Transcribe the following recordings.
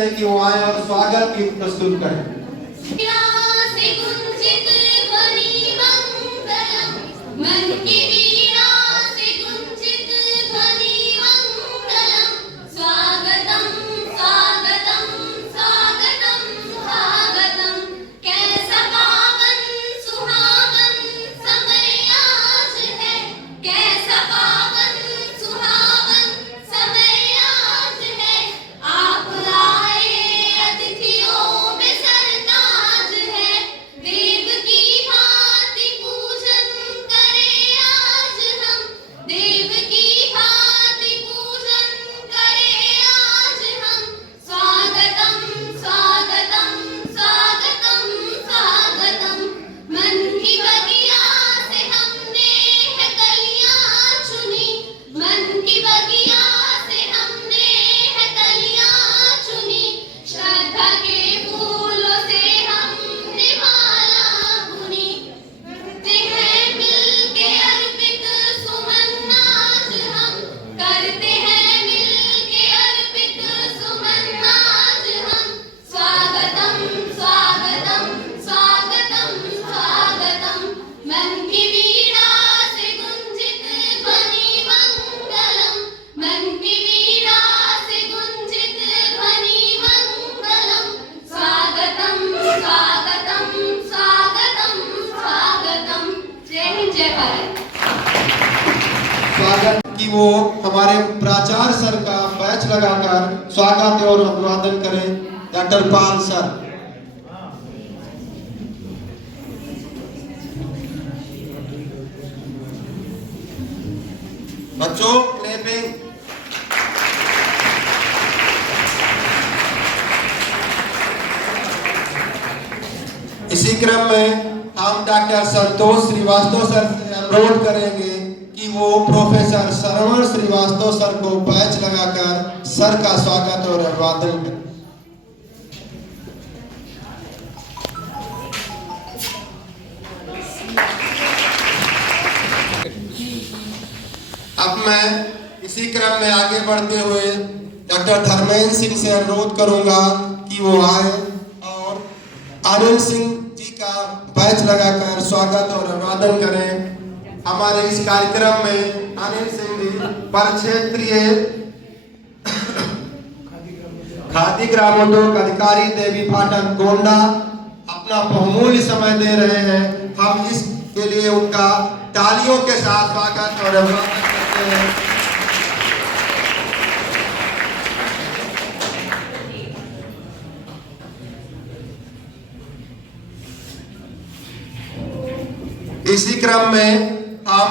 हैं कि वो आए और स्वागत गीत प्रस्तुत करें। मन की वीणा से गुंजित ध्वनि मंगलम, स्वागतम स्वागतम स्वागतम स्वागतम। कैसा पावन सुहावन समय आज है, कैसा पावन सुहावन समय आज है। आप आए अतिथियों में सरताज है, देव की भांति पूजन देव की भांति पूजन करें आज हम। स्वागतम स्वागतम स्वागतम स्वागतम। मन की बगिया से हमने है कलियां चुनी, मन की बगिया से हमने है कलियां चुनी। श्रद्धा के फूलों से हमने माला बुनी, करते हैं मिलके अर्पित सुमन आज हम, करते हैं मिलके अर्पित सुमन आज हम। स्वागतम स्वागतम स्वागतम स्वागतम। मन की वीणा से गुंजित ध्वनि मंगलम, मन की वीणा से गुंजित ध्वनि मंगलम। स्वागतम स्वागतम स्वागतम स्वागतम। जय हिंद जय भारत। स्वागत कि वो हमारे प्राचार्य सर का बैच लगाकर स्वागत और अभिवादन करें। डॉक्टर पाल सर। बच्चों क्लैपिंग। इसी क्रम में हम डॉक्टर संतोष श्रीवास्तव सर से अनुरोध करेंगे कि वो प्रोफेसर श्रवण श्रीवास्तव सर को बैच लगाकर सर का स्वागत और अभिवादन करें। अब मैं इसी क्रम में आगे बढ़ते हुए डॉक्टर धर्मेंद्र सिंह से अनुरोध करूंगा कि वो आए और अनिल सिंह जी का बैच लगाकर स्वागत और अभिवादन करें। हमारे इस कार्यक्रम में अनिल सिंह जी परिक्षेत्रीय खादी ग्रामोद्योग अधिकारी देवी फाटक गोंडा अपना बहुमूल्य समय दे रहे हैं। हम इसके लिए उनका तालियों के साथ स्वागत और अभिवादन करते हैं। इसी क्रम में हम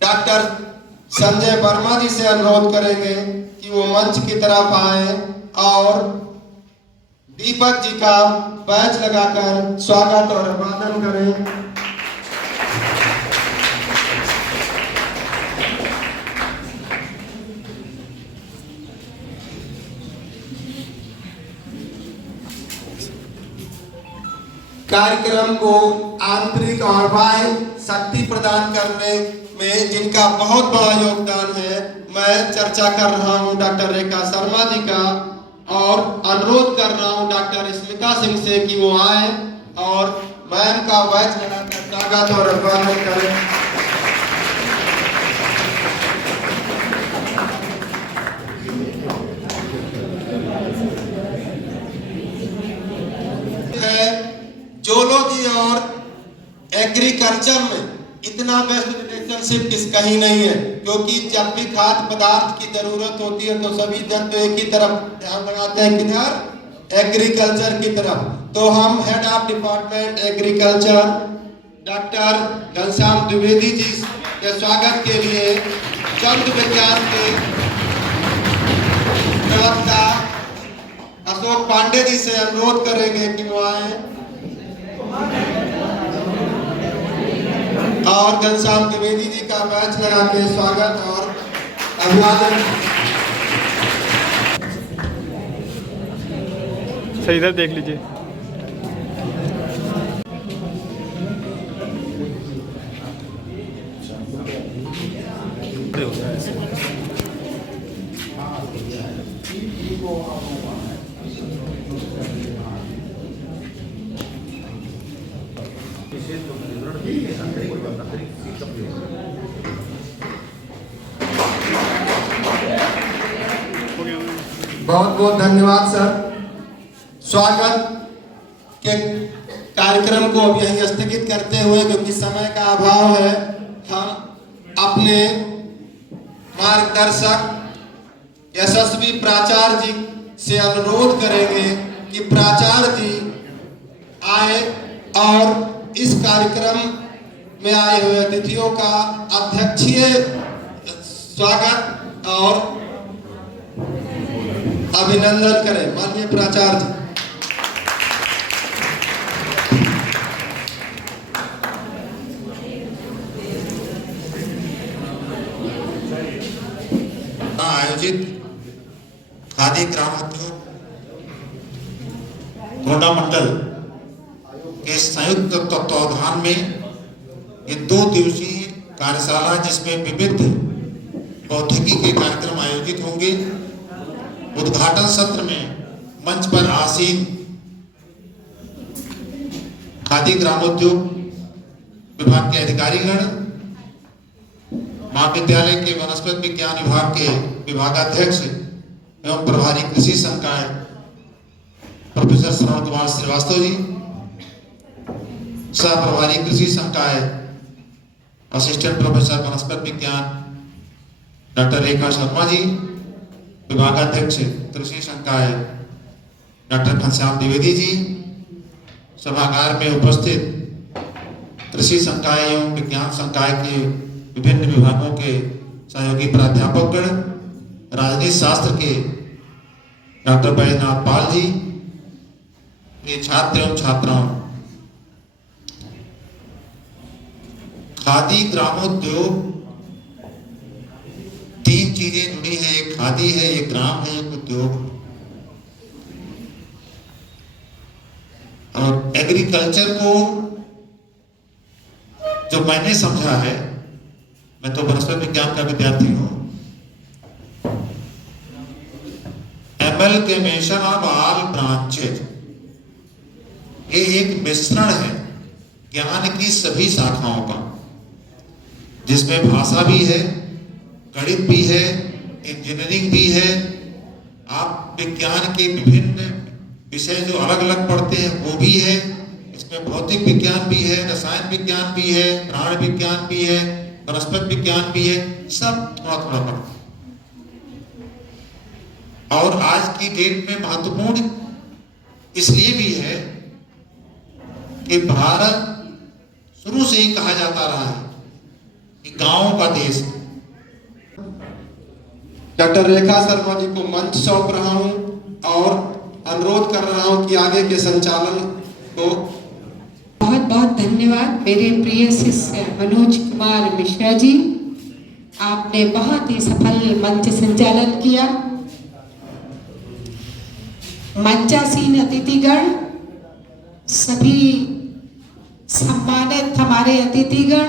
डॉक्टर संजय वर्मा जी से अनुरोध करेंगे कि वो मंच की तरफ आए और दीपक जी का बैच लगाकर स्वागत और अभिवादन करें। कार्यक्रम को आंतरिक और बाह्य शक्ति प्रदान करने में जिनका बहुत बड़ा योगदान है, मैं चर्चा कर रहा हूं डॉक्टर रेखा शर्मा जी का और अनुरोध कर रहा हूं डॉक्टर स्मिता सिंह से कि वो आए और मैम का बैच लगाकर स्वागत और अभिवादन करें। जूलॉजी और एग्रीकल्चर में इतना बेस्ट रिलेशनशिप किस कहीं नहीं है, क्योंकि जब भी खाद्य पदार्थ की जरूरत होती है तो सभी जन तो एक ही तरफ ध्यान लगाते हैं, किधर? एग्रीकल्चर की तरफ। तो हम head of department agriculture doctor Ghanshyam Dwivedi ji के स्वागत के लिए जंतु विज्ञान के प्रवक्ता अशोक पांडे जी से अनुरोध करेंगे कि वो आए और घनश्याम द्विवेदी जी का बैच लगा के स्वागत और अभिवादन। सही इधर देख लीजिए। हो रहा है। बहुत बहुत धन्यवाद सर। स्वागत के कार्यक्रम को अब यहीं स्थगित करते हुए, क्योंकि समय का अभाव है, हम अपने मार्गदर्शक यशस्वी प्राचार्य जी से अनुरोध करेंगे कि प्राचार्य जी आए और इस कार्यक्रम में आए हुए अतिथियों का अध्यक्षीय स्वागत और अभिनंदन करें। माननीय प्राचार्य जी। आयोजित खादी ग्रामोद्योग गोंडा मंडल के संयुक्त तत्वावधान में ये 2 दिवसीय कार्यशाला, जिसमें विविध प्रौद्योगिकी के कार्यक्रम आयोजित होंगे। उद्घाटन सत्र में मंच पर आसीन खादी ग्रामोद्योग विभाग के अधिकारीगण, महाविद्यालय के वनस्पति विज्ञान विभाग के विभागाध्यक्ष एवं प्रभारी कृषि संकाय प्रोफेसर श्रवण कुमार श्रीवास्तव जी, सह प्रभारी कृषि संकाय असिस्टेंट प्रोफेसर वनस्पति विज्ञान डॉक्टर रेखा शर्मा जी, विभागाध्यक्ष कृषि संकाय डॉक्टर घनश्याम द्विवेदी जी, सभागार में उपस्थित कृषि संकाय एवं विज्ञान संकाय के विभिन्न विभागों के सहयोगी प्राध्यापकगण, राजनीति शास्त्र के डॉक्टर बैजनाथ पाल जी, ये छात्र एवं छात्राओं, खादी ग्रामोद्योग 3 चीजें जुड़ी हैं। एक खादी है, एक ग्राम है, एक उद्योग। और एग्रीकल्चर को जो मैंने समझा है, मैं तो वनस्पति विज्ञान का विद्यार्थी हूं, एमलगेमेशन ऑफ ऑल ब्रांचेज, ये एक मिश्रण है ज्ञान की सभी शाखाओं का, जिसमें भाषा भी है, गणित भी है, इंजीनियरिंग भी है। आप विज्ञान के विभिन्न विषय जो अलग अलग पढ़ते हैं वो भी है। इसमें भौतिक विज्ञान भी है, रसायन विज्ञान भी है, प्राण विज्ञान भी है, वनस्पति विज्ञान भी है, सब थोड़ा थोड़ा पढ़ते हैं। और आज की डेट में महत्वपूर्ण इसलिए भी है कि भारत शुरू से ही कहा जाता रहा है कि गांवों का देश है। डॉक्टर रेखा शर्मा जी को मंच सौंप रहा हूं और अनुरोध कर रहा हूं कि आगे के संचालन को। बहुत बहुत धन्यवाद मेरे प्रिय शिष्य मनोज कुमार मिश्रा जी, आपने बहुत ही सफल मंच संचालन किया। मंचासीन अतिथिगण, सभी सम्मानित हमारे अतिथिगण,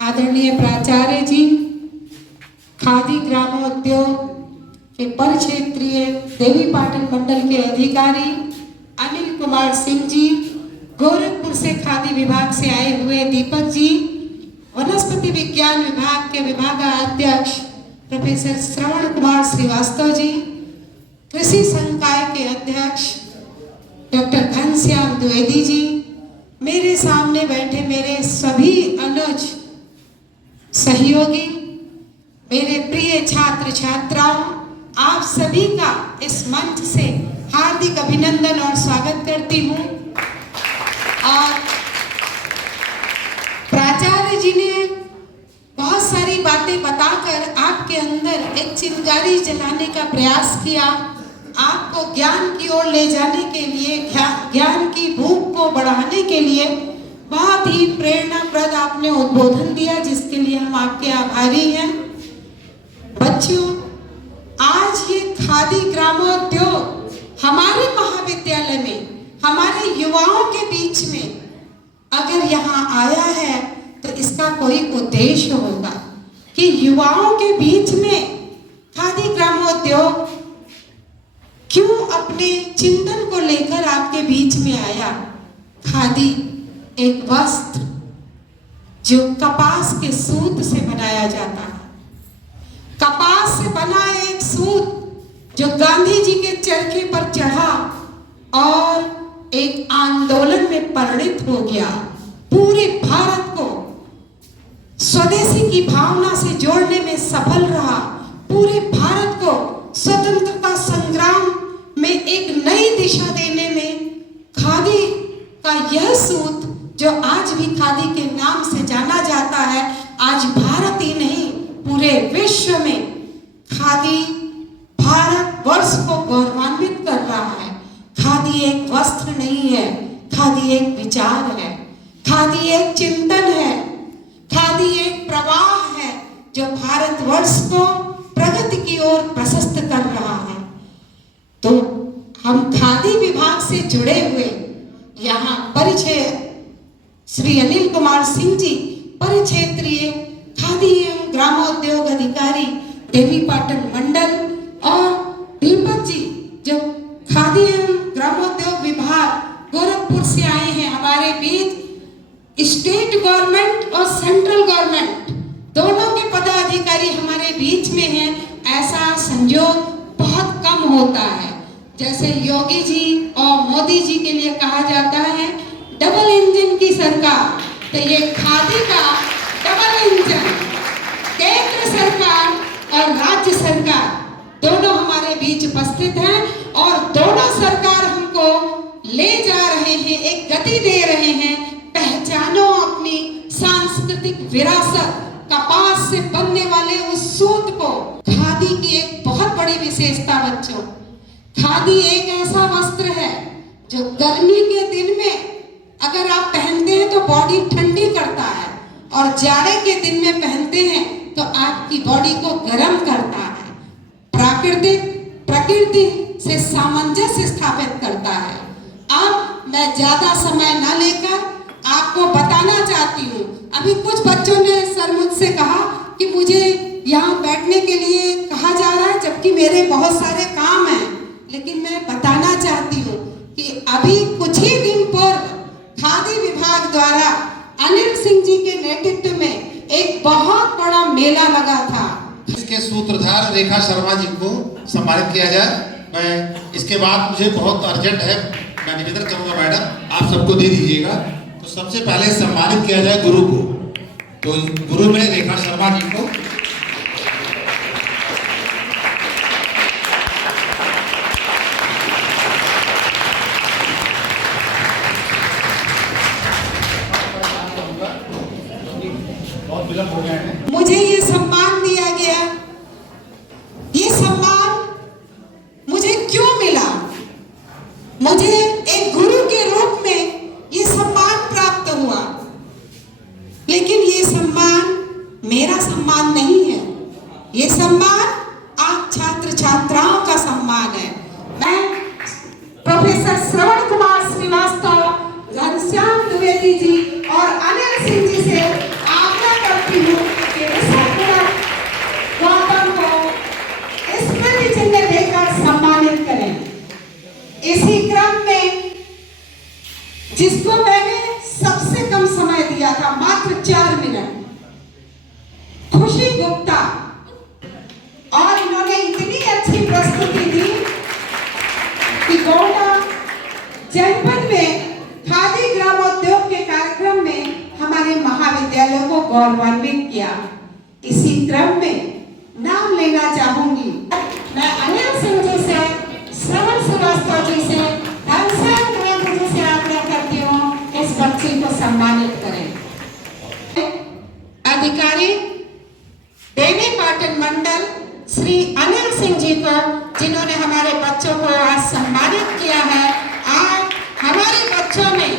आदरणीय प्राचार्य जी, खादी ग्रामोद्योग के परिक्षेत्रीय देवी पाटन मंडल के अधिकारी अनिल कुमार सिंह जी, गोरखपुर से खादी विभाग से आए हुए दीपक जी, वनस्पति विज्ञान विभाग के विभागाध्यक्ष प्रोफेसर श्रवण कुमार श्रीवास्तव जी, कृषि संकाय के अध्यक्ष डॉक्टर घनश्याम द्विवेदी जी, मेरे सामने बैठे मेरे सभी अनुज सहयोगी, मेरे प्रिय छात्र छात्राओं, आप सभी का इस मंच से हार्दिक अभिनंदन और स्वागत करती हूँ। और प्राचार्य जी ने बहुत सारी बातें बताकर आपके अंदर एक चिंगारी जलाने का प्रयास किया, आपको ज्ञान की ओर ले जाने के लिए, ज्ञान की भूख को बढ़ाने के लिए बहुत ही प्रेरणाप्रद आपने उद्बोधन दिया, जिसके लिए हम आपके आभारी हैं। बच्चों, आज ये खादी ग्रामोद्योग हमारे महाविद्यालय में, हमारे युवाओं के बीच में अगर यहाँ आया है तो इसका कोई उद्देश्य होगा कि युवाओं के बीच में खादी ग्रामोद्योग क्यों अपने चिंतन को लेकर आपके बीच में आया। खादी एक वस्त्र जो कपास के सूत से बनाया जाता है, कपास से बना एक सूत जो गांधी जी के चरखे पर चढ़ा और एक आंदोलन में परिणित हो गया, पूरे भारत को स्वदेशी की भावना से जोड़ने में सफल रहा, पूरे भारत को स्वतंत्रता संग्राम में एक नई दिशा देने में खादी का यह सूत जो आज भी खादी के नाम से जाना जाता है, आज भारत ही नहीं पूरे विश्व में खादी भारत वर्ष को गौरवान्वित कर रहा है। खादी एक वस्त्र नहीं है, खादी एक विचार है, खादी एक चिंतन है, खादी एक प्रवाह है जो भारतवर्ष को प्रगति की ओर प्रशस्त कर रहा है। तो हम खादी विभाग से जुड़े हुए यहाँ परिचय श्री अनिल कुमार सिंह जी, परिक्षेत्रीय खादी एवं ग्रामोद्योग अधिकारी देवीपाटन मंडल, और दीपक जी जो खादी एवं ग्रामोद्योग विभाग गोरखपुर से आए हैं हमारे बीच। स्टेट गवर्नमेंट और सेंट्रल गवर्नमेंट दोनों के पदाधिकारी हमारे बीच में हैं। ऐसा संयोग बहुत कम होता है। जैसे योगी जी और मोदी जी के लिए कहा जाता है डबल इंजन की सरकार, तो ये खादी का डबल इंजन, केंद्र सरकार और राज्य सरकार दोनों हमारे बीच उपस्थित हैं और दोनों सरकार हमको ले जा रहे हैं, एक गति दे रहे हैं। पहचानो अपनी सांस्कृतिक विरासत, कपास से बनने वाले उस सूत को। खादी की एक बहुत बड़ी विशेषता बच्चों, खादी एक ऐसा वस्त्र है जो गर्मी के दिन में अगर आप पहनते हैं तो बॉडी ठंडी करता है, और जाड़े के दिन में पहनते हैं तो आपकी बॉडी को गर्म करता है, प्रकृति से सामंजस्य स्थापित करता है। अब मैं ज्यादा समय न लेकर आपको बताना चाहती हूँ। अभी कुछ बच्चों ने सर मुझसे कहा कि मुझे यहाँ बैठने के लिए कहा जा रहा है जबकि मेरे बहुत सारे काम हैं, लेकिन मैं बताना चाहती हूँ कि अभी कुछ ही दिन पूर्व खादी विभाग द्वारा अनिल सिंह जी के नेतृत्व में एक बहुत बड़ा मेला लगा था। इसके सूत्रधार रेखा शर्मा जी को सम्मानित किया जाए। मैं इसके बाद मुझे बहुत अर्जेंट है, मैं निवेदन करूंगा मैडम आप सबको दे दीजिएगा। तो सबसे पहले सम्मानित किया जाए गुरु को। तो गुरु में रेखा शर्मा जी को मुझे ये सम्मान दिया गया। ये सम्मान मुझे क्यों मिला? मुझे एक गुरु के रूप में ये सम्मान प्राप्त हुआ, लेकिन ये सम्मान मेरा सम्मान नहीं है। ये सम्मान आप छात्र छात्राओं का सम्मान है। मैं प्रोफेसर श्रवण कुमार श्रीवास्तव, घनश्याम द्विवेदी जी और अनिल सिंह जी से आग्रह करती हूँ कि गौतम को स्मृति चिन्ह देकर सम्मानित करें। इसी क्रम में जिसको मैंने सबसे कम समय दिया था, मात्र 4 मिनट, खुशी गुप्ता, और इन्होंने इतनी अच्छी प्रस्तुति दी कि गोंडा जनपद में खादी ग्रामोद्योग के कार्यक्रम में हमारे महाविद्यालय को गौरवान्वित किया। इसी क्रम में नाम लेना चाहूंगी मैं अनिल सिंह जी से, श्रवण श्रीवास्तव जी से, घनश्याम द्विवेदी जी से आग्रह करती हूँ इस बच्ची को सम्मानित करें। अधिकारी देवीपाटन मंडल श्री अनिल सिंह जी को, जिन्होंने हमारे बच्चों को आज सम्मानित किया है। आज हमारे बच्चों में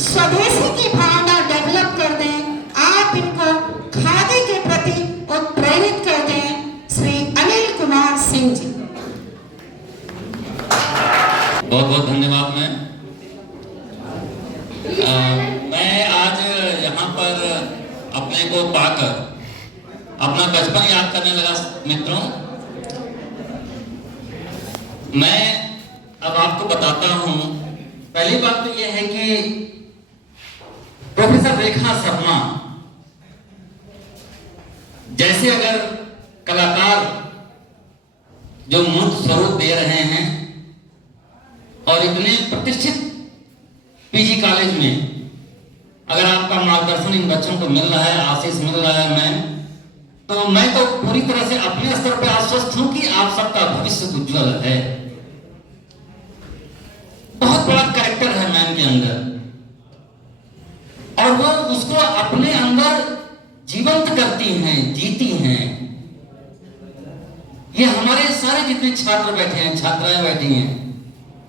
स्वदेशी की भावना डेवलप कर दें, आप इनको खादी के प्रति उत्प्रेरित कर दें। श्री अनिल कुमार सिंह जी। बहुत बहुत धन्यवाद। मैं आज यहाँ पर अपने को पाकर अपना बचपन याद करने लगा। मित्रों, मैं अब आपको बताता हूं। पहली बात तो यह है कि प्रोफेसर रेखा शर्मा जैसे अगर कलाकार जो मूर्त स्वरूप दे रहे हैं और इतने प्रतिष्ठित पीजी कॉलेज में अगर आपका मार्गदर्शन इन बच्चों को मिल रहा है, आशीष मिल रहा है, मैं तो पूरी तरह से अपने स्तर पर आश्वस्त हूं कि आप सबका भविष्य उज्जवल है। बहुत बड़ा कैरेक्टर है मैम के अंदर और वो उसको अपने अंदर जीवंत करती हैं, जीती हैं। ये हमारे सारे जितने छात्र बैठे हैं, छात्राएं बैठी हैं,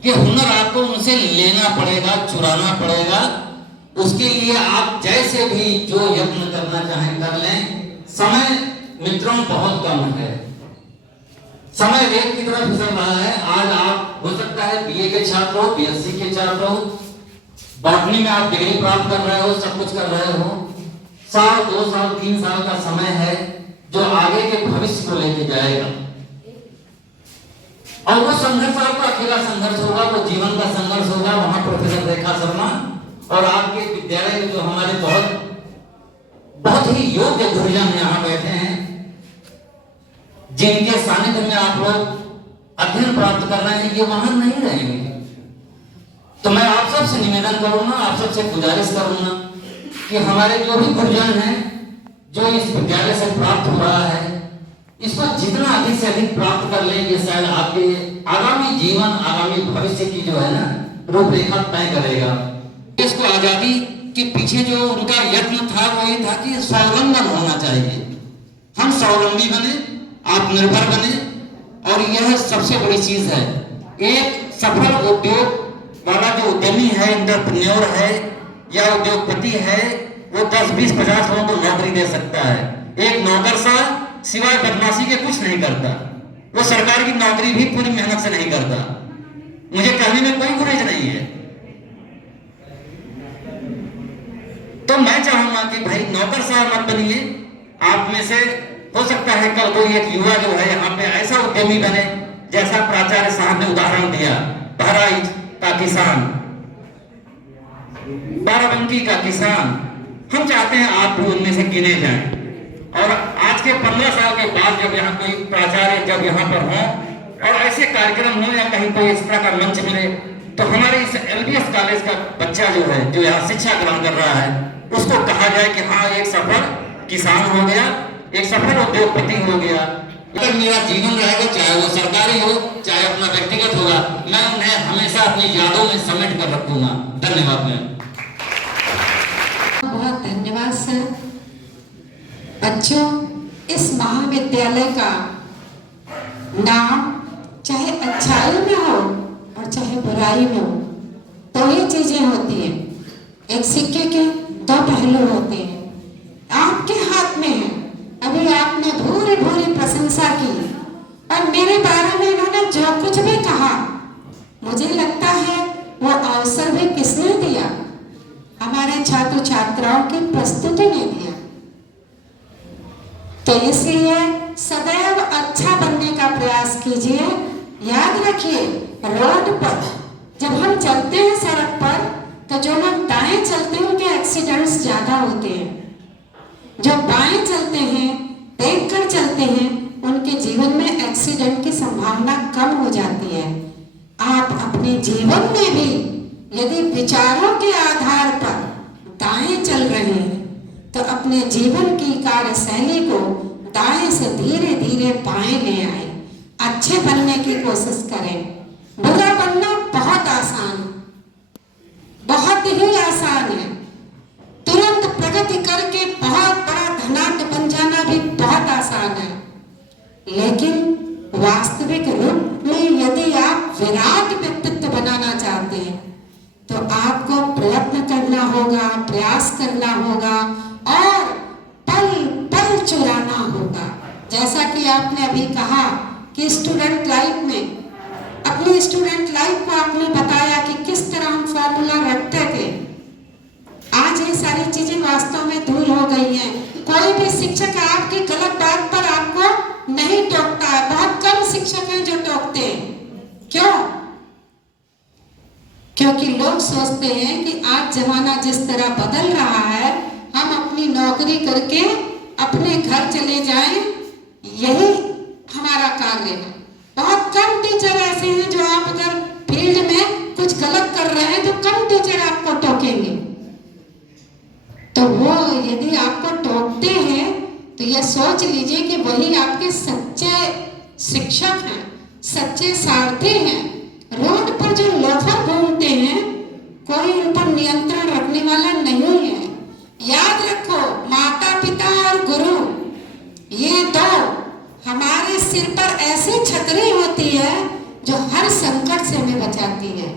ये हुनर आपको उनसे लेना पड़ेगा, चुराना पड़ेगा। उसके लिए आप जैसे भी जो यत्न करना चाहें कर लें। समय मित्रों बहुत कम है, समय वेग की तरफ फिसल रहा है। आज आप हो सकता है बीए के छात्र हो, बीएससी के छात्र हो, बॉटनी में आप डिग्री प्राप्त कर रहे हो, सब कुछ कर रहे हो। 1 साल 2 साल 3 साल का समय है जो आगे के भविष्य को लेके जाएगा और वो संघर्ष आपका अकेला संघर्ष होगा, वो जीवन का संघर्ष होगा। वहां प्रोफेसर रेखा शर्मा और आपके विद्यालय में जो हमारे बहुत ही योग्य गुरुजन यहाँ बैठे हैं, जिनके सानिध्य में आप लोग अध्ययन प्राप्त कर रहे हैं, ये वहां नहीं रहेंगे। तो मैं आप सबसे निवेदन करूंगा, आप सबसे गुजारिश करूंगा कि हमारे जो भी गुरुजन हैं, जो इस विद्यालय से प्राप्त हो रहा है, इसको जितना अधिक से अधिक प्राप्त कर लेंगे, शायद आपके आगामी जीवन, आगामी भविष्य की जो है ना रूपरेखा तय करेगा। इसको आजादी के पीछे जो उनका यत्न था वो ये था कि स्वावलंबन होना चाहिए। हम स्वावलंबी बने, आत्मनिर्भर बने और यह सबसे बड़ी चीज है। एक सफल उद्योग वाला जो उद्यमी है, एंटरप्रेन्योर है या उद्योगपति है, वो 10, 20, 50 लोगों को नौकरी दे सकता है। एक नौकरशाह सिवाय बदमाशी के कुछ नहीं करता, वो सरकार की नौकरी भी पूरी मेहनत से नहीं करता। मुझे कहने में कोई गुरेज नहीं है। तो मैं चाहूंगा कि भाई नौकरशाह मत बनिए। आप में से हो सकता है कल कोई एक युवा जो है यहाँ पे ऐसा उद्यमी बने जैसा प्राचार्य साहब ने उदाहरण दिया, बहराइच का किसान, बाराबंकी का किसान। हम चाहते हैं आप भी उनमें से गिने जाएं और आज के 15 साल के बाद जब यहाँ कोई प्राचार्य जब यहाँ पर हो और ऐसे कार्यक्रम हो या कहीं कोई इस तरह का मंच मिले, तो हमारे इस एलबीएस कॉलेज का बच्चा जो है, जो यहाँ शिक्षा ग्रहण कर रहा है, उसको कहा जाए कि हाँ एक सफल किसान हो गया, एक सफल उद्योगपति हो गया। अगर मेरा जीवन रहेगा, चाहे वो सरकारी हो चाहे अपना व्यक्तिगत होगा, मैं उन्हें हमेशा अपनी यादों में समेट कर रखूंगा। धन्यवाद मैम। बहुत धन्यवाद सर। बच्चों, इस महाविद्यालय का नाम चाहे अच्छाई में हो और चाहे बुराई में हो, तो ये चीजें होती हैं। एक सिक्के के 2 पहलू होते हैं। आपके हाथ में है। अभी आपने भूरी भूरी प्रशंसा की और मेरे बारे में इन्होंने जो कुछ भी कहा, मुझे लगता है वो अवसर भी किसने दिया? हमारे छात्र छात्राओं की प्रस्तुति ने दिया। तो इसलिए सदैव अच्छा बनने का प्रयास कीजिए। याद रखिए, रोड पर जब हम चलते हैं सड़क पर, तो जो लोग दाएं चलते हैं उनके एक्सीडेंट्स ज्यादा होते हैं। जो बाएं चलते हैं, देखकर चलते हैं, उनके जीवन में एक्सीडेंट की संभावना कम हो जाती है। आप अपने जीवन में भी यदि विचारों के आधार पर दाएं चल रहे हैं, तो अपने जीवन की कार्यशैली को दाएं से धीरे धीरे बाएं ले आए। अच्छे बनने की कोशिश करें। बुरा बनना बहुत आसान, बहुत ही आसान है। तुरंत प्रगति करके बहुत बड़ा धनाढ्य बन जाना भी बहुत आसान है, लेकिन वास्तविक रूप में यदि आप विराट व्यक्तित्व बनाना चाहते हैं, तो आपको प्रयत्न करना होगा, प्रयास करना होगा और पल पल चुराना होगा। जैसा कि आपने अभी कहा कि स्टूडेंट लाइफ में, अपनी स्टूडेंट लाइफ को आपने बताया कि किस तरह हम फॉर्मूला रखते थे। आज ये सारी चीजें वास्तव में दूर हो गई हैं। कोई भी शिक्षक आपकी गलत बात पर आपको नहीं टोकता है। बहुत कम शिक्षक हैं जो टोकते हैं। क्यों? क्योंकि लोग सोचते हैं कि आज जमाना जिस तरह बदल रहा है, हम अपनी नौकरी करके अपने घर चले जाएं, यही हमारा कार्य है। बहुत कम टीचर ऐसे हैं जो आप अगर फील्ड में कुछ गलत कर रहे हैं तो कम टीचर आपको टोकेंगे। तो वो यदि आपको टोकते हैं तो ये सोच लीजिए कि वही आपके सच्चे शिक्षक हैं, सच्चे सारथी हैं। रोड पर जो लोफर घूमते हैं, कोई उन पर नियंत्रण रखने वाला नहीं है। याद रखो, माता पिता और गुरु, ये दो हमारे सिर पर ऐसी छतरी होती है जो हर संकट से हमें बचाती है।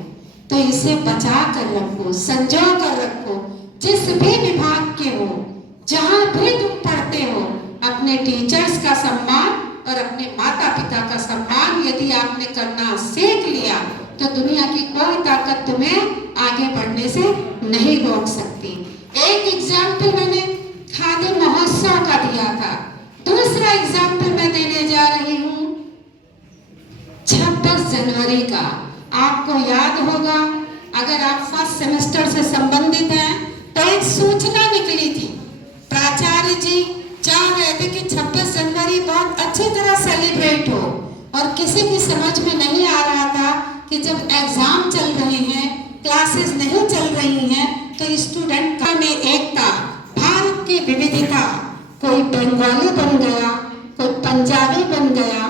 तो इसे बचा कर रखो, संजो कर रखो। जिस भी विभाग के हो, जहां भी तुम पढ़ते हो, अपने टीचर्स का सम्मान और अपने माता पिता का सम्मान यदि आपने करना सीख लिया तो दुनिया की कोई ताकत तुम्हें आगे बढ़ने से नहीं रोक सकती। एक एग्जाम्पल मैंने खादी महोत्सव का दिया था, दूसरा एग्जाम्पल मैं देने जा रही हूँ 26 जनवरी का। आपको याद होगा, अगर आप फर्स्ट सेमेस्टर से संबंधित हैं तो एक सूचना निकली थी। प्राचार्य जी चाह रहे थे कि 26 जनवरी बहुत अच्छी तरह सेलिब्रेट हो, और किसी की समझ में नहीं आ रहा था कि जब एग्जाम चल रहे हैं, क्लासेस नहीं चल रही हैं, तो स्टूडेंट में एकता, भारत की विविधता, कोई बंगाली बन गया, कोई पंजाबी बन गया,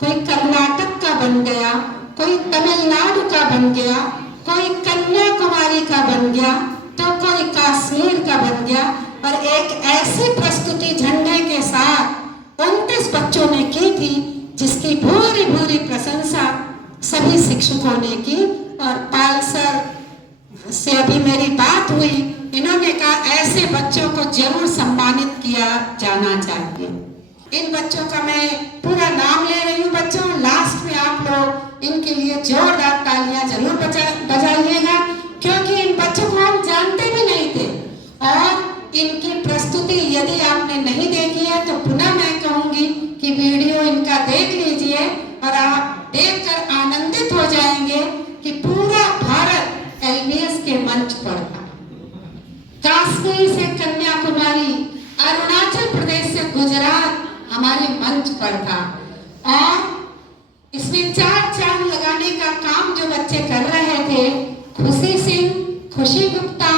कोई कर्नाटक का बन गया, कोई तमिलनाडु का बन गया, कोई कन्याकुमारी का बन गया, तो कोई कश्मीर का बन गया। और एक ऐसी प्रस्तुति झंडे के साथ 29 बच्चों ने की थी जिसकी भूरी भूरी प्रशंसा सभी शिक्षकों ने की। और पाल सर से अभी मेरी बात हुई, इन्होंने कहा ऐसे बच्चों को जरूर सम्मानित किया जाना चाहिए। इन बच्चों का मैं पूरा नाम ले रही हूँ। बच्चों, लास्ट में आप लोग इनके लिए जोरदार तालियां जरूर बजाइएगा, क्योंकि इन बच्चों को हम जानते भी नहीं थे। और इनकी प्रस्तुति यदि आपने नहीं देखी है तो पुनः मैं कहूंगी कि वीडियो इनका देख लीजिए और आप देखकर आनंदित हो जाएंगे कि पूरा भारत एलबीएस के मंच पर था। कश्मीर से कन्याकुमारी, अरुणाचल प्रदेश से गुजरात हमारे मंच पर था। और इसमें 4 चांद लगाने का काम जो बच्चे कर रहे थे, खुशी सिंह, खुशी गुप्ता,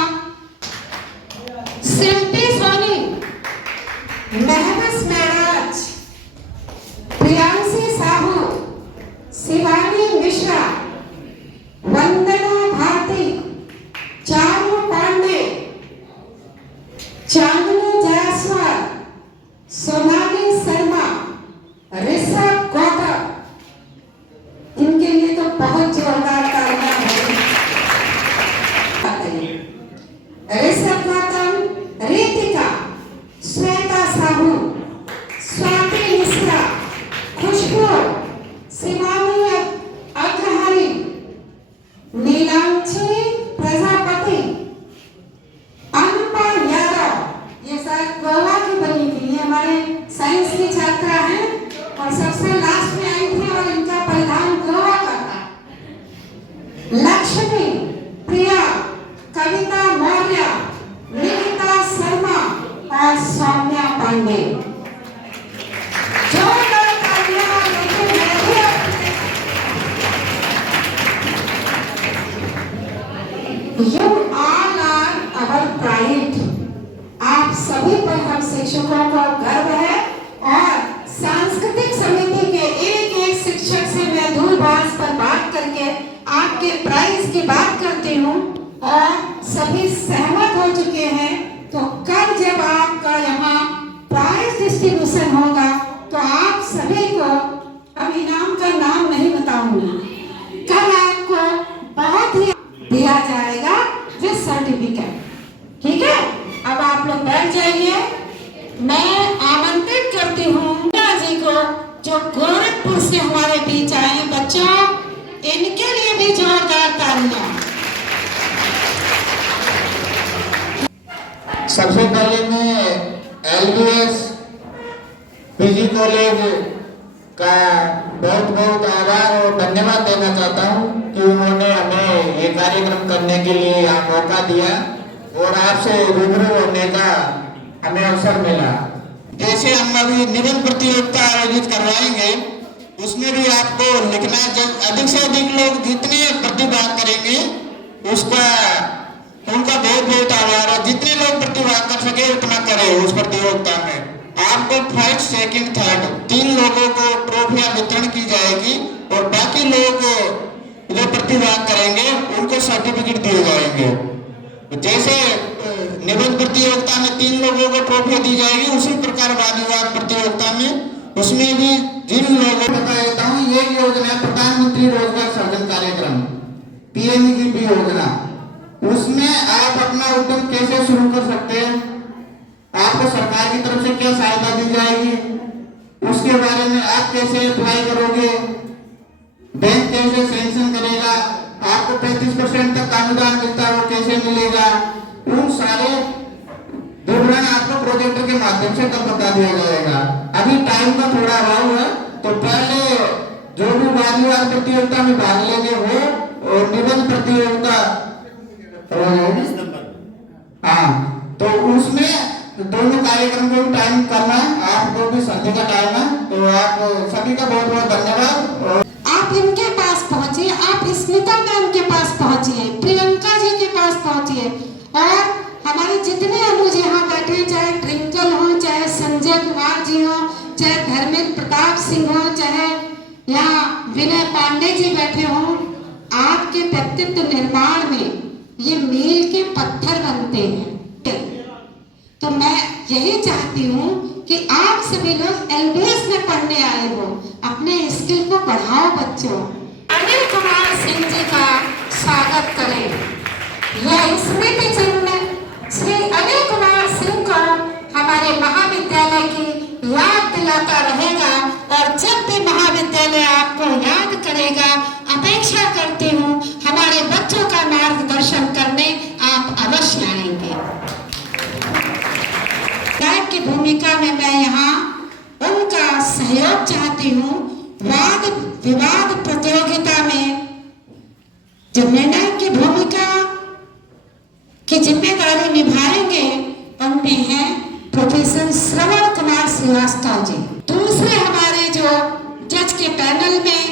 शिल्पी सोनी, महबस महराज, प्रियांशी साहू, शिवानी मिश्रा, वंदना भारती, चारू पांडे, चांदनी जायसवाल, सोनाली शर्मा, ऋषभ गौतम, इनके लिए तो बहुत जोरदार तालियां हैं। ऋषभ गौतम, रितिका, श्वेता साहू, स्वाति मिश्रा, खुशबू, शिवानी अग्रहारी, नीलांशी प्रजापति, अनुपा यादव, ये शायद गोवा की बनी थी, ये हमारे साइंस की छात्रा हैं और सबसे लास्ट में आई थी और इनका परिधान गोवा का था। लक्ष्मी, प्रिया, कविता मौर्य, निकिता शर्मा और सौम्या पांडे। जोरदार तालियां लेकिन You all are our pride। आप सभी पर हम शिक्षकों को गर्व है। और सांस्कृतिक समिति के एक एक शिक्षक से मैं दूरभाष पर बात करके आपके प्राइज की बात करती हूँ और सभी सहमत हो चुके हैं। तो कल जब आपका यहाँ प्राइज डिस्ट्रीब्यूशन होगा तो आप सभी को, अब इनाम का नाम नहीं बताऊंगी, कल आपको बहुत ही दिया जाएगा विद सर्टिफिकेट। ठीक है, अब आप लोग बैठ जाइए। मैं आमंत्रित करती हूँ जी को जो गोरखपुर से हमारे बीच आए। बच्चों, इनके लिए भी जोरदार तालियां। सबसे पहले मैं एलबीएस पीजी कॉलेज का बहुत बहुत आभार और धन्यवाद देना चाहता हूँ कि उन्होंने हमें ये कार्यक्रम करने के लिए यहाँ मौका दिया और आपसे रूबरू होने का हमें अवसर मिला। जैसे हम अभी निबंध प्रतियोगिता आयोजित करवाएंगे, उसमें भी आपको लिखना, जब अधिक से अधिक लोग जितने प्रतिभाग करेंगे उसका उनका बहुत बहुत आभार है। जितने लोग प्रतिभाग कर सके उतना करें उस प्रतियोगिता में। आपको फर्स्ट सेकंड थर्ड 3 लोगों को ट्रॉफियां वितरण की जाएगी और बाकी लोग जो प्रतिभाग करेंगे उनको सर्टिफिकेट दिए जाएंगे। जैसे निबंध प्रतियोगिता में 3 लोगों को ट्रॉफियां दी जाएगी, उसी प्रकार वाद विवाद प्रतियोगिता में उसमें भी जिन लोगों को बता देता हूँ, ये योजना प्रधानमंत्री रोजगार सृजन कार्यक्रम PMGP योजना, उसमें आप अपना उद्यम कैसे शुरू कर सकते हैं, आपको सरकार की तरफ से क्या सहायता दी जाएगी, उसके बारे में आप कैसे अप्लाई करोगे, बैंक कैसे सैंक्शन करेगा, आपको 35% तक अनुदान मिलता है वो कैसे मिलेगा, उन सारे विवरण आपको प्रोजेक्टर के माध्यम से तब बता दिया जाएगा। अभी टाइम का थोड़ा अभाव है, तो पहले जो भी वाद विवाद प्रतियोगिता में भाग लेंगे वो और निबंध प्रतियोगिता, हाँ, तो उसमें दोनों कार्यक्रम को भी टाइम करना है, आपको भी संधि का टाइम है, तो आप सभी का बहुत बहुत धन्यवाद। आप इनके पास पहुंचिए, आप स्मिता मैम के पास पहुंचिए, प्रियंका जी के पास पहुंचिए, और हमारे जितने अनुज यहाँ बैठे, चाहे ट्रिंकल हो, चाहे संजय कुमार जी हो, चाहे धर्मेंद्र प्रताप सिंह हो, चाहे यहाँ विनय पांडे जी बैठे हो, आपके व्यक्तित्व निर्माण में ये मील के पत्थर बनते हैं। तो मैं यही चाहती हूँ कि आप सभी लोग LBS में पढ़ने आए हो, अपने स्किल को बढ़ाओ बच्चों। अनिल कुमार सिंह जी का स्वागत करें। यह स्मृति चिन्ह श्री अनिल कुमार सिंह को हमारे महाविद्यालय की याद दिलाता रहेगा, और जब भी महाविद्यालय आपको याद करेगा, अपेक्षा करती हूँ हमारे बच्चों का मार्गदर्शन करने आप अवश्य आएंगे। की भूमिका में मैं यहाँ उनका सहयोग चाहती हूँ। वाद विवाद प्रतियोगिता में जो निर्णय की भूमिका की जिम्मेदारी निभाएंगे उनमें हैं प्रोफेसर श्रवण कुमार श्रीवास्तव जी। दूसरे हमारे जो जज के पैनल में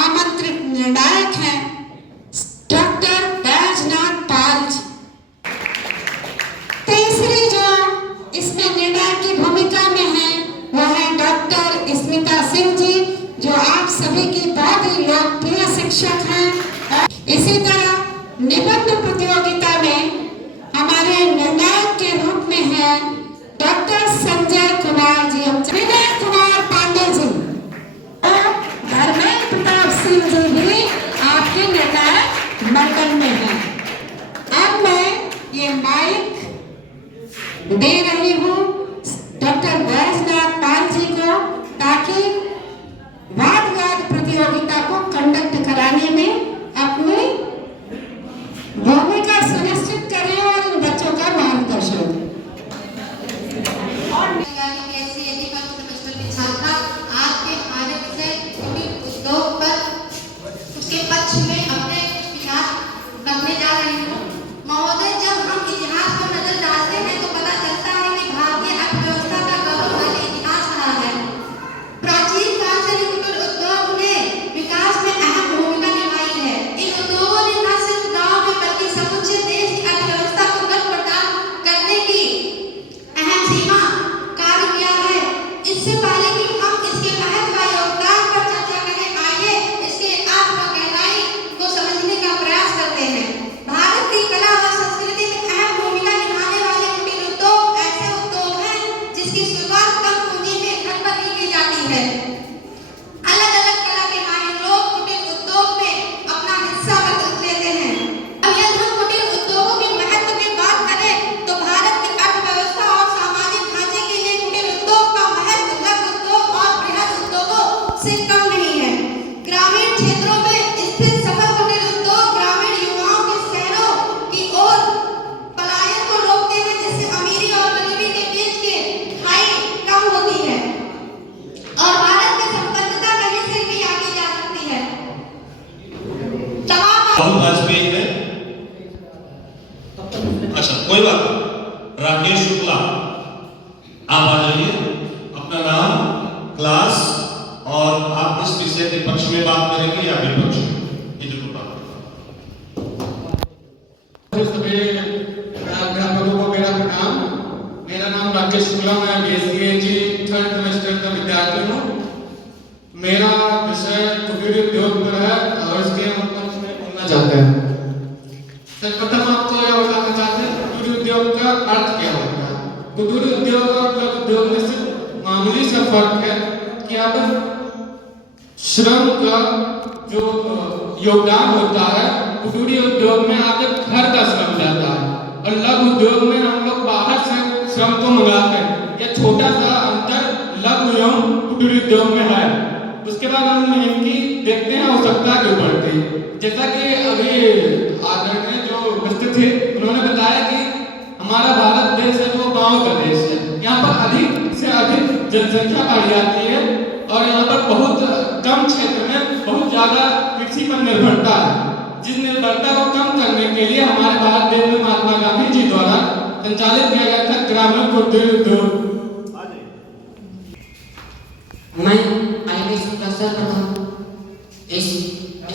आमंत्रित निर्णायक हैं डॉक्टर बैजनाथ पाल जी। तीसरी जो इसमें निर्णय की भूमिका में है वो है डॉक्टर स्मिता सिंह जी, जो आप सभी की बहुत ही लोकप्रिय शिक्षक हैं। इसी तरह निबंध प्रतियोगिता में हमारे निर्णायक के रूप में है डॉक्टर संजय कुमार जी, विनय कुमार पांडे जी और धर्मेंद्र प्रताप सिंह जी भी आपके निर्णायक मंडल में हैं। अब मैं ये माइक दे रही हूँ डॉक्टर बैजनाथ पाल जी को, ताकि वाद विवाद प्रतियोगिता को कंडक्ट कराने में अपनी भूमिका सुनिश्चित करें और इन बच्चों का मार्गदर्शन करें। आपके भारत से उद्योग पर उसके पक्ष में अपने विचार रखने जा रही हूँ। महोदय, जब हम इतिहास पर नजर डालते हैं तो पता चलता है कि भारतीय अर्थव्यवस्था का गौरवशाली इतिहास रहा है। प्राचीन काल से ही कुटीर उद्योग ने विकास में अहम भूमिका निभाई है। इन उद्योगों ने न सिर्फ गांव में बल्कि समूचे देश की अर्थव्यवस्था को गति प्रदान करने की अहम सीमा कार्य किया है। इससे पहले कि हम इसके महत्व व योगदान पर चर्चा करें, आइए इसके अर्थ व गहराई को समझने का प्रयास करते हैं। भारत की कला व संस्कृति में अहम भूमिका निभाने वाले कुटीर उद्योग ऐसे उद्योग हैं जिसकी शुरुआत कम पूंजी में घर पर ही की जाती है। अलग अलग कला के माहिर लोग कुटीर उद्योग में अपना हिस्सा लेते हैं। अब यदि हम कुटीर उद्योगों के महत्व की बात करें तो भारत की अर्थव्यवस्था और सामाजिक ढांचे के लिए कुटीर उद्योग का महत्व लघु उद्योग और बृहद उद्योगों से कम नहीं है। ग्रामीण क्षेत्रों में स्थित सफल कुटीर उद्योग ग्रामीण युवाओं के शहरों की ओर पलायन को रोकते हैं, जिससे अमीरी और गरीबी के बीच के खाई कम आइए, अपना नाम, क्लास और आप इस विषय के पक्ष में बात करेंगे या विपक्ष में, ये जरूर बात करेंगे। सभी अध्यापकों को मेरा प्रणाम। मेरा नाम राकेश शुक्ला, मैं BSc 3rd सेमेस्टर का विद्यार्थी हूँ। मेरा विषय कुटीर उद्योग पर है और इसके हम पक्ष में बोलना चाहते हैं। सर्वप्रथम आपको यह बताना चाहते हैं कुटीर उद्योग का अर्थ क्या होता है। कुटीर उद्योग और लघु उद्योग में सिर्फ मामूली सा फर्क है कि अब श्रम का जो योगदान होता है कुटीर उद्योग में आप एक घर का श्रम जाता है और लघु उद्योग में हम लोग बाहर से श्रम को मंगाते हैं। यह छोटा सा अंतर लघु एवं कुटीर उद्योग में है। उसके बाद हम इनकी देखते हैं आवश्यकता क्यों पड़ती है। जैसा कि अभी आदरणीय जो उपस्थित थे उन्होंने बताया कि हमारा भारत देश है वो गाँव का देश है। यहाँ पर अधिक से अधिक जनसंख्या पाई जाती है और यहाँ पर बहुत कम क्षेत्र में बहुत ज्यादा कृषि पर निर्भरता है। जिस निर्भरता को कम करने के लिए हमारे भारत देश में महात्मा गांधी जी द्वारा संचालित किया गया था ग्रामीण कुटीर उद्योग। मैं IBC का सर्वप्रथम इस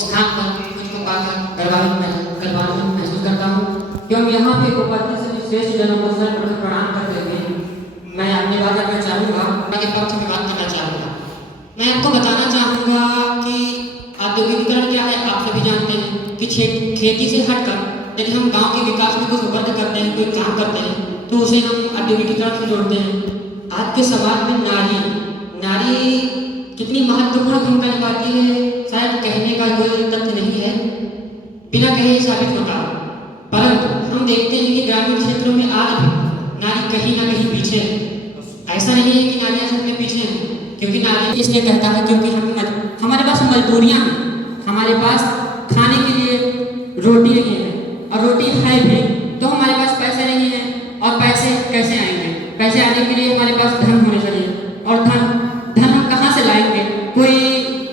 स्थान पर खुद को पाकर गर्वान्वित महसूस करता हूँ क्योंकि यहाँ पे उपस्थित सभी श्रेष्ठ जनों को सर्वप्रथम प्रणाम करते हुए मैं अपनी बात करना चाहूँगा, आगे पक्ष में बात करना चाहूँगा। मैं आपको बताना चाहूँगा कि औद्योगिकीकरण क्या है। आप सभी जानते हैं कि खेती से हटकर यदि हम गांव के विकास में कुछ वर्क करते हैं, कोई काम करते हैं तो उसे हम औद्योगिकीकरण से जोड़ते हैं। आज के समाज में नारी कितनी महत्वपूर्ण भूमिका निभाती है शायद कहने का कोई तथ्य नहीं है, बिना कहे ये साबित होता। परंतु हम देखते हैं कि ग्रामीण क्षेत्रों में आज भी नारी कहीं ना कहीं पीछे है। ऐसा नहीं है कि नारियां सब में पीछे हैं, क्योंकि नारी इसलिए कहता है क्योंकि हमारे पास मजबूरियां हैं, हमारे पास खाने के लिए रोटी नहीं है और रोटी है भी तो हमारे पास पैसे नहीं है और पैसे कैसे आएंगे। पैसे आने के लिए हमारे पास धन होना चाहिए और धन हम कहाँ से लाएंगे। कोई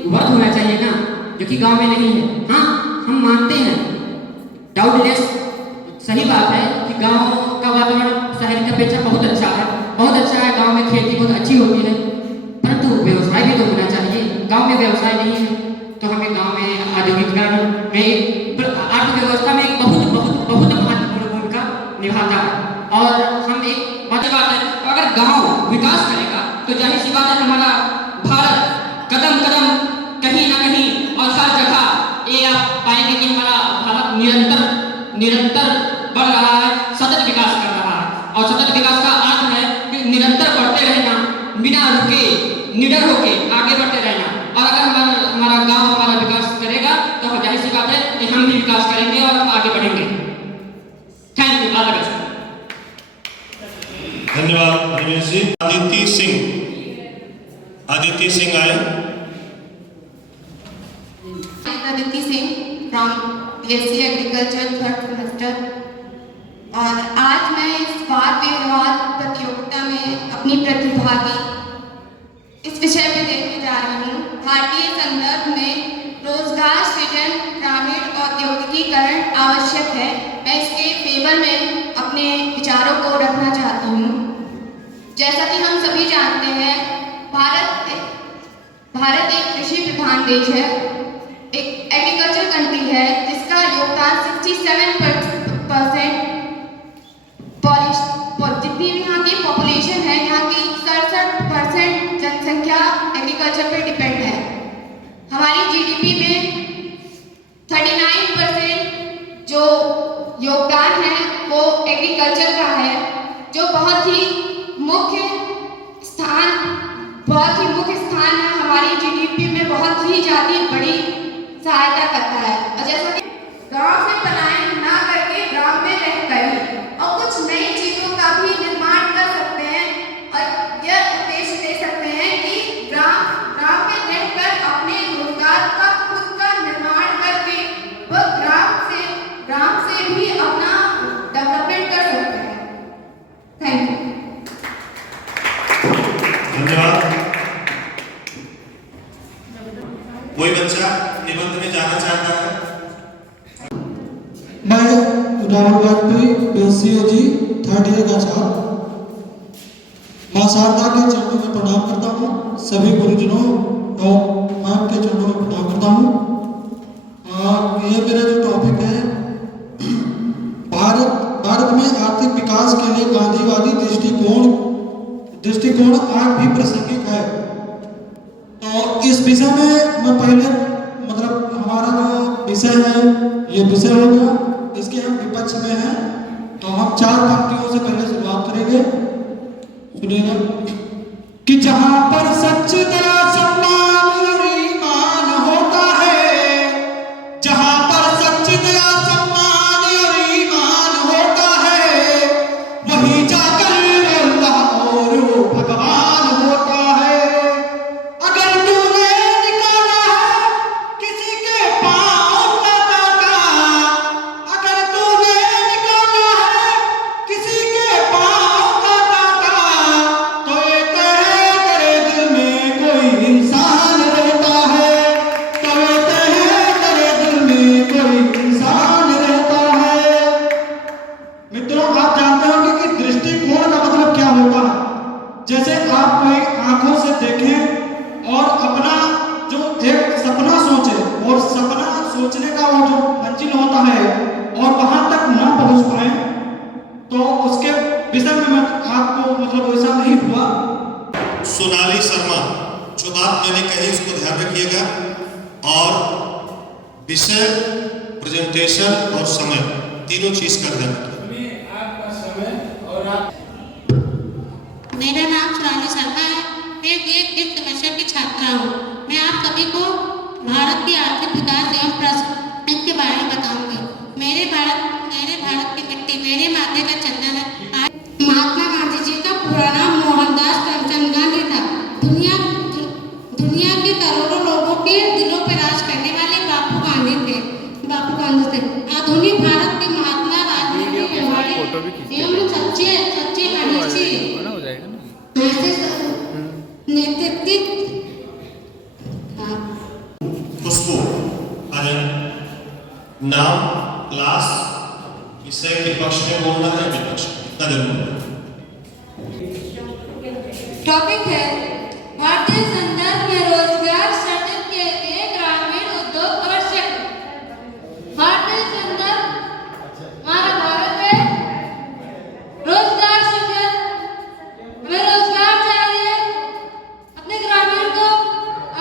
वर्क होना चाहिए ना, जो कि गांव में नहीं है। हाँ, हम मानते हैं डाउटलेस सही बात है कि गांव का वातावरण शहर की अपेक्षा बहुत अच्छा है, बहुत अच्छा है। गांव में खेती बहुत अच्छी होती है, परंतु व्यवसाय भी तो होना चाहिए। गांव में व्यवसाय नहीं है तो हमें गांव में औद्योगिकीकरण में अर्थव्यवस्था में एक बहुत बहुत बहुत महत्वपूर्ण भूमिका निभाता है। और हम एक बात है, अगर गांव विकास करेगा तो जाहिर सी बात है हमारा भारत कदम कदम कहीं ना कहीं और हर जगह ये आप पाएंगे कि हमारा भारत निरंतर बढ़ रहा है, सतत विकास कर रहा है। और सतत विकास का अर्थ है कि निरंतर बढ़ते रहना, बिना रुके निडर होके आगे बढ़ते रहना। और अगर हमारा गांव हमारा विकास करेगा तो जाहिर सी बात है कि हम भी विकास करेंगे और आगे बढ़ेंगे। Thank you, all the best. धन्यवाद रमेश जी। आदित्य सिंह आए। Aditya Singh from BSc agriculture 3rd semester. और आज मैं इस वाद विवाद प्रतियोगिता में अपनी प्रतिभागी इस विषय पे देने जा रही हूँ। भारतीय संदर्भ में रोजगार सृजन ग्रामीण औद्योगिकीकरण आवश्यक है। मैं इसके फेवर में अपने विचारों को रखना चाहती हूँ। जैसा कि हम सभी जानते हैं भारत एक कृषि प्रधान देश है, एक एग्रीकल्चर कंट्री है जिसका योगदान 67% जितनी भी यहाँ की पॉपुलेशन है, यहाँ की 67% जनसंख्या एग्रीकल्चर पे डिपेंड है। हमारी GDP में 39% जो योगदान है वो एग्रीकल्चर का है, जो बहुत ही मुख्य स्थान है। हमारी GDP में बहुत ही ज़्यादा बड़ी सहायता करता है। और जैसा कि गांव से पलायन ना करके ग्राम में रहकर और कुछ नई चीज़ों का भी निर्माण कर सकते हैं और यह उद्देश्य दे सकते हैं कि ग्राम में रहकर अपने रोजगार का खुद का निर्माण करके वह ग्राम से भी अपना डेवलपमेंट कर सकते हैं। Thank you. धन्यवाद। कोई बच्चा निबंध में जाना चाहता है? मैं Rahul Vajpayee BSc 3rd year का छात्र। माँ शारदा के चरणों में प्रणाम करता हूँ, सभी गुरुजनों और माँ के चरणों में प्रणाम करता हूँ। ये मेरा जो टॉपिक है, भारत में आर्थिक विकास के लिए गांधीवादी दृष्टिकोण आज भी प्रासंगिक है। तो इस विषय में मैं पहले हमारा जो विषय है ये विषय हो गया, इसके हम विपक्ष में हैं। तो हम 4 पंक्तियों से पहले शुरुआत करेंगे, सुनिएगा। कि जहां पर सच दया सम्मान और ईमान होता है, जहां पर सच दया सम्मान और ईमान होता है, वहीं जाकर अल्लाह और भगवान होता है। अगर तूने निकाला है किसी के पांव का कांटा, अगर तूने निकाला है किसी के पांव का कांटा, तो ये कहे तेरे दिल में कोई इंसान रहता है, तो ये कहे तेरे दिल में कोई इंसान रहता है। मित्रों, आप जानते होंगे कि दृष्टिकोण का मतलब क्या होता है। जैसे आप कोई आंखों से देखें और अपना जो एक सपना सोचे, और सपना सोचने का वो जो मंजिल होता है और वहां तक ना पहुंच पाए, तो उसके विषय में मैं आपको वैसा नहीं हुआ। सोनाली शर्मा, जो बात मैंने कही उसको ध्यान रखिएगा, और विषय, प्रेजेंटेशन और समय, तीनों चीज का ध्यान रखिए। मेरा नाम सोनाली शर्मा है। मैं एक सेमेस्टर की छात्रा हूँ। मैं आप सभी को भारत की आर्थिक विकास एवं प्रगति के बारे में बताऊंगी। मेरे भारत की मिट्टी मेरे माथे का चंदन है। महात्मा गांधी जी का पूरा नाम मोहनदास करमचंद गांधी था। दुनिया के करोड़ों लोगों के दिलों पर राज करने वाले बापू गांधी थे। आधुनिक भारत के महात्मा राजनीति व्यवहारिक एवं सच्चे अहिंसी नेतृत्व। खुशबू, नाम, क्लास, विषय के पक्ष में बोलना है, विपक्ष में, इतना जरूर है। टॉपिक है भारतीय संदर्भ में रोजगार सृजन के लिए ग्रामीण उद्योग आवश्यक। भारतीय संदर्भ हमारा भारत है। रोजगार सृजन, हमें रोजगार चाहिए, अपने ग्रामीण को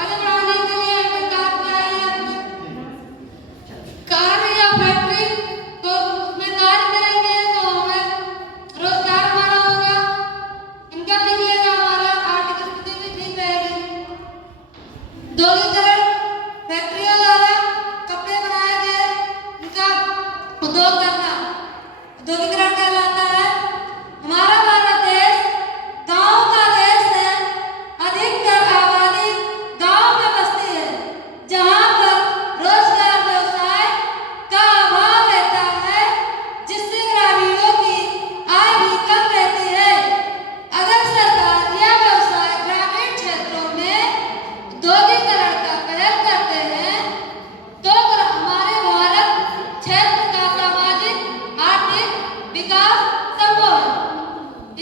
आगे बढ़ाने के लिए हमें काम चाहिए। कार्य या फैक्ट्री तो उसमें कार्य करेंगे तो हमें रोजगार हमारा होगा, इनकम निकलेगा, हमारा आर्थिक स्थिति भी ठीक रहेगी। उद्योगीकरण, फैक्ट्रियों द्वारा कपड़े बनाए गए इनका उद्योग करना उद्योगीकरण कहलाता है। हमारा भारत देश गांव का देश है। अधिकतर आबादी गांव में बसती है, जहां पर रोजगार व्यवसाय का अभाव रहता है, जिससे ग्रामीणों की आय भी कम रहती है। अगर सरकार या व्यवसाय ग्रामीण क्षेत्रों में उद्योगीकरण का पहल करते हैं, तो हमारे भारत क्षेत्र का सामाजिक आर्थिक विकास संभव है।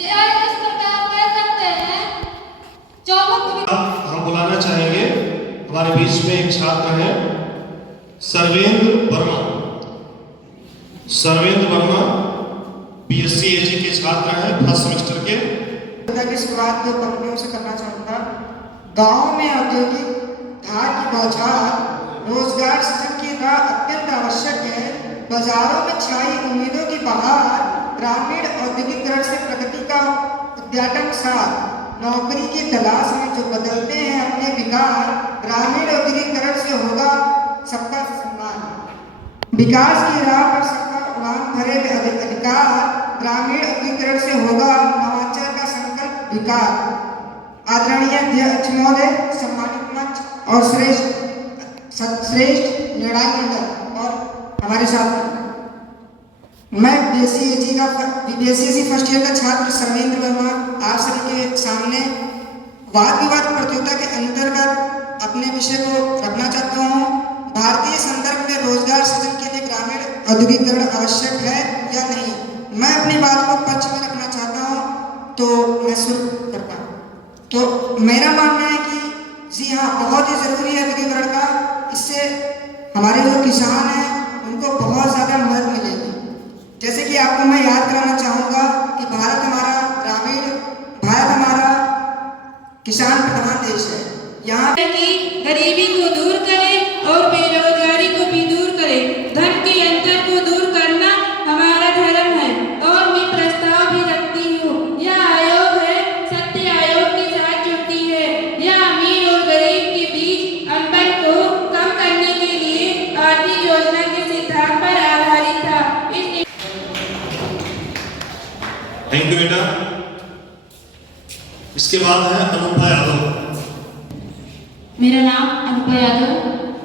यह इस प्रकार कह सकते हैं चौमुख। अब हम बुलाना चाहेंगे, हमारे बीच में एक छात्र हैं, सर्वेंद्र वर्मा BSc AG के छात्र हैं, फर्स्ट सेमेस्टर के। की शुरुआत 2 पंक्तियों से करना चाहूँगा। गाँव में औद्योगिक धार की बौछार रोजगार सृजन की राह अत्यंत आवश्यक है। बाजारों में छाई उम्मीदों की बहार, ग्रामीण औद्योगिकरण से प्रगति का उद्घाटन साथ, नौकरी की तलाश में जो बदलते हैं अपने विकार, ग्रामीण औद्योगिकरण से होगा सबका सम्मान। विकास की राह पर सबका उड़ान भरे अधिकार, ग्रामीण औद्योगिकरण से होगा नवाचार का संकल्प विकार। आदरणीय अध्यक्ष महोदय, सम्मानित मंच और श्रेष्ठ निर्णायक मंडल और हमारे साथ मैं BSc फर्स्ट ईयर का छात्र सर्वेंद्र वर्मा आप सभी के सामने वाद विवाद प्रतियोगिता के अंतर्गत अपने विषय को रखना चाहता हूँ। भारतीय संदर्भ में रोजगार सृजन के लिए ग्रामीण औद्योगिकरण आवश्यक है या नहीं। मैं अपनी बात को पक्ष में रखना चाहता हूँ, तो मैं शुरू करता हूँ। तो मेरा मानना है कि जी हाँ, बहुत ही ज़रूरी है विद्युतीकरण का। इससे हमारे जो किसान हैं उनको बहुत ज़्यादा मदद मिलेगी। जैसे कि आपको मैं याद कराना चाहूँगा कि भारत हमारा किसान प्रधान देश है। यहाँ कि गरीबी को दूर करे और बेरोजगारी को भी दूर करे, धन के अंतर को दूर करना हमारा धर्म है। और मैं प्रस्ताव भी रखती हूँ, यह आयोग है सत्य आयोग के साथ जुड़ती है। यह अमीर और गरीब के बीच अंतर को कम करने के लिए आर्थिक योजना के सिद्धांत पर आधारित था। थैंक यू बेटा। इसके बाद है अनुभा यादव। मेरा नाम अनुभा यादव,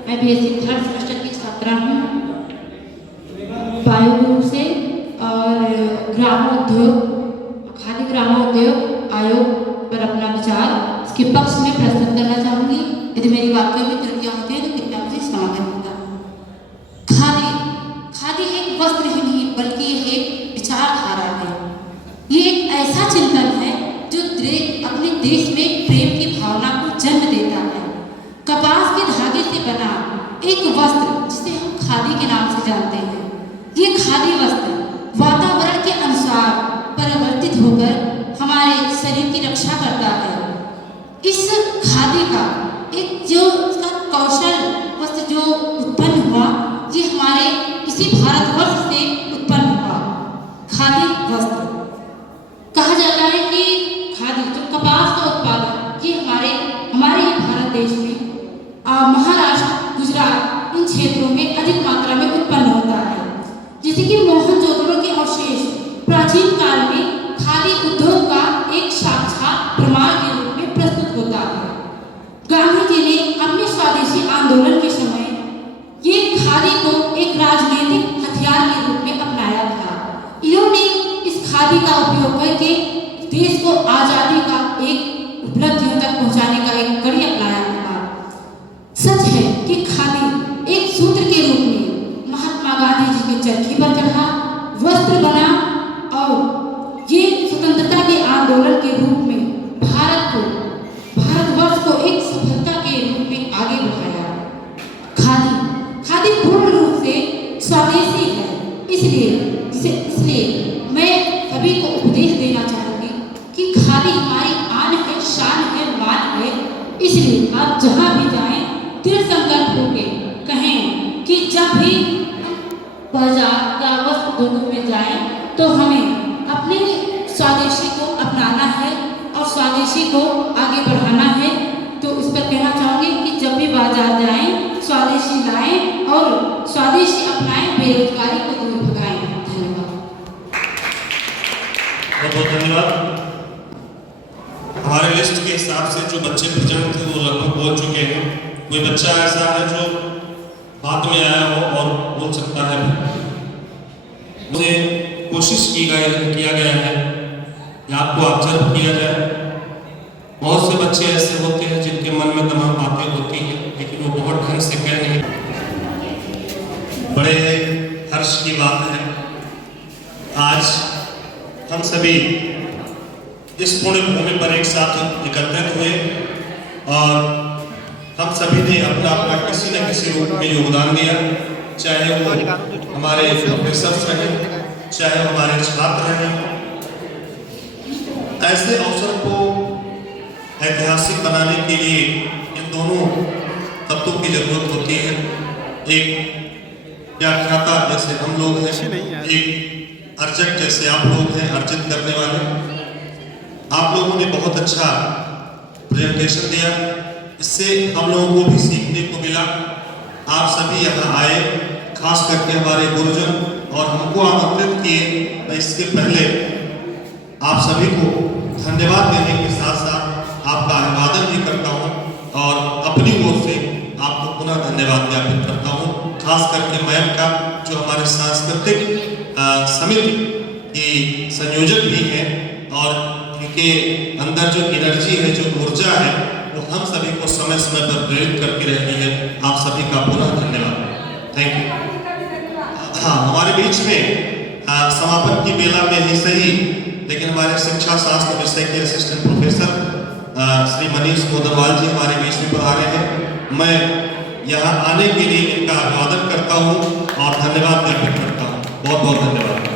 मैं बीएससी 3rd सेमेस्टर की छात्रा हूँ वायुगुरु से, और खादी ग्रामोद्योग आयोग पर अपना विचार इसके पक्ष में प्रस्तुत करना चाहूँगी। यदि मेरी वाक्यों में त्रुटियां होती हैं तो कृपया मुझे क्षमा करिएगा। खादी एक वस्त्र ही नहीं बल्कि यह एक विचारधारा है। ये एक ऐसा चिंतन है जो अपने देश में प्रेम की भावना को जन्म देता है। कपास के धागे से बना एक वस्त्र जिसे हम खादी के नाम से जानते हैं, ये खादी वस्त्र वातावरण के अनुसार परिवर्तित होकर हमारे शरीर की रक्षा करता है। इस खादी का एक जो इसका कौशल वस्त्र जो उत्पन्न हुआ, ये हमारे इसी भारतवर्ष से उत्पन्न हुआ। खादी वस्त्र कहा जाता है कि खादी जो कपास का उत्पादन, ये हमारे भारत देश में महाराष्ट्र, गुजरात इन क्षेत्रों में अधिक मात्रा में उत्पन्न होता है। जैसे कि मोहनजोदड़ो के अवशेष प्राचीन काल में खादी उद्योग का एक साक्षात प्रमाण के रूप में प्रस्तुत होता है। गांधी जी ने अपने स्वदेशी आंदोलन के समय ये खादी को एक राजनीतिक हथियार के रूप में अपनाया था। इन्होंने इस खादी का उपयोग करके देश को आजादी का एक उपलब्धियों तक पहुंचाने का एक कड़ी अपनाया था। सच है कि खादी एक सूत्र के रूप में महात्मा गांधी जी के चरखी पर चढ़ा, वस्त्र बना और ये स्वतंत्रता के आंदोलन के रूप में भारतवर्ष को एक सफलता के रूप में आगे बढ़ाया। खादी पूर्ण रूप से स्वदेशी है। इसलिए मैं सभी को उपदेश देना चाहूँगी कि खादी हमारी आन है, शान है, मान है। इसलिए आप जहाँ भी जाएं दृढ़ संकल्प होकर कहें कि जब भी बाजार या वस्त्र दोनों में जाएं तो हमें अपने स्वदेशी को अपनाना है और स्वदेशी को आगे बढ़ाना है। तो इस पर कहना चाहूँगी कि जब भी बाजार जाएं स्वदेशी लाएं और स्वदेशी अपनाएं, बेरोजगारी को दूर भगाएं। धन्यवाद। बहुत धन्यवाद। हमारे लिस्ट के हिसाब से जो बच्चे प्रेजेंट थे वो लगभग बोल चुके हैं। कोई बच्चा ऐसा है जो बाद में आया हो और बोल सकता है? मुझे कोशिश किया गया है कि आपको ऑब्जर्व किया जाए। बहुत से बच्चे ऐसे होते हैं जिनके मन में तमाम बातें होती हैं लेकिन वो बहुत ढंग से कह नहीं। बड़े हर्ष की बात है आज हम सभी इस पुण्य भूमि पर एक साथ एकत्रित हुए और हम सभी ने अपना अपना किसी न किसी रूप में योगदान दिया, चाहे वो हमारे प्रोफेसर्स रहे, चाहे हमारे छात्र रहे। ऐसे अवसर को ऐतिहासिक बनाने के लिए इन दोनों तत्वों की जरूरत होती है। एक व्याख्याता जैसे हम लोग हैं, एक अर्जक जैसे आप लोग हैं, अर्जित करने वाले। आप लोगों ने बहुत अच्छा प्रेजेंटेशन दिया, इससे हम लोगों को भी सीखने को मिला। आप सभी यहाँ आए, खास करके हमारे गुरुजन, और हमको आमंत्रित किए। मैं इसके पहले आप सभी को धन्यवाद देने के साथ साथ आपका अभिवादन भी करता हूँ और अपनी ओर से आपको पुनः धन्यवाद ज्ञापित करता हूँ। खास करके मैम का, जो हमारे सांस्कृतिक समिति की संयोजक भी हैं और इनके अंदर जो एनर्जी है, जो ऊर्जा है, वो हम सभी को समय समय पर प्रेरित करती रहती है। आप सभी का पुनः धन्यवाद। Thank you. हाँ, हमारे बीच में समापन की बेला में ही सही, लेकिन हमारे शिक्षा शास्त्र विषय के असिस्टेंट प्रोफेसर श्री मनीष कोदरवाल जी हमारे बीच में पधारे हैं। मैं यहाँ आने के लिए इनका अभिवादन करता हूँ और धन्यवाद ज्ञापित करता हूँ। बहुत बहुत धन्यवाद।